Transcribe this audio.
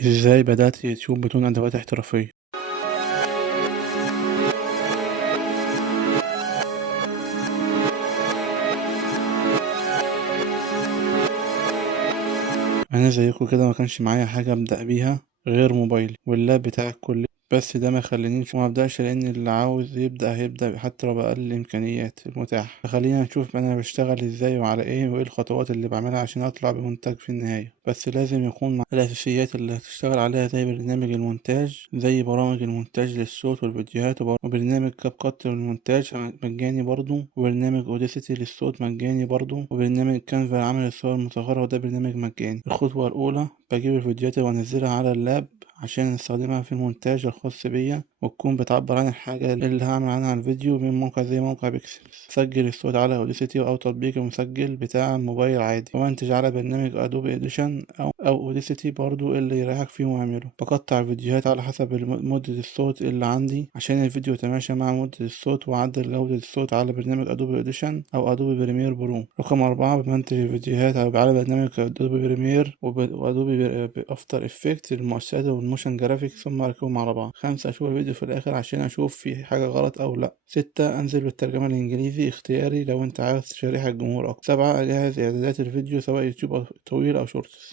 ازاي بدأت يوتيوب بدون أدوات احترافية؟ أنا زيكم كده، ما كانش معايا حاجة أبدأ بيها غير موبايلي واللاب بتاع الكلية. بس ده ما خلانيش ما أبدأش، لأن اللي عاوز يبدأ هيبدأ حتى لو بأقل الإمكانيات المتاحة. فخلينا نشوف أنا بشتغل ازاي وعلى ايه وإيه الخطوات اللي بعملها عشان أطلع بمنتج في النهاية. بس لازم يكون مع الأساسيات اللي هتشتغل عليها، زي برنامج المونتاج، زي برامج المونتاج للصوت والفيديوهات، وبرنامج كاب كات للمونتاج مجاني برضو، وبرنامج اوديسيتي للصوت مجاني برضو، وبرنامج كانفا لعمل الصور المصغرة وده برنامج مجاني. الخطوة الأولى، بجيب الفيديوهات وأنزلها على اللاب عشان نستخدمها في المونتاج الخاص بيا، وتكون بتعبر عن الحاجة اللي هعمل عنها الفيديو، من موقع زي موقع بيكسل. سجل الصوت على اوديسيتي أو تطبيق المسجل بتاع الموبايل عادي، ومنتج على برنامج أدوبي إديشن أو اوديسيتي برضو اللي يريحك فيه واعمله. بقطع الفيديوهات على حسب مدة الصوت اللي عندي عشان الفيديو يتماشى مع مدة الصوت، وأعدل جودة الصوت على برنامج أدوبي إديشن أو أدوبي بريمير برو. رقم 4، بمنتج الفيديوهات على برنامج أدوبي بريمير وأدوبي أفتر إفكت للمؤثرات والموشن جرافيكس، ثم أركبهم على بعض. 5، أشوف الفيديو في الآخر عشان أشوف في حاجة غلط أو لأ. 6، أنزل بالترجمة الإنجليزي اختياري لو أنت عاوز شريحة الجمهور أكتر. 7، أجهز إعدادات الفيديو سواء يوتيوب أو طويل أو شورتس.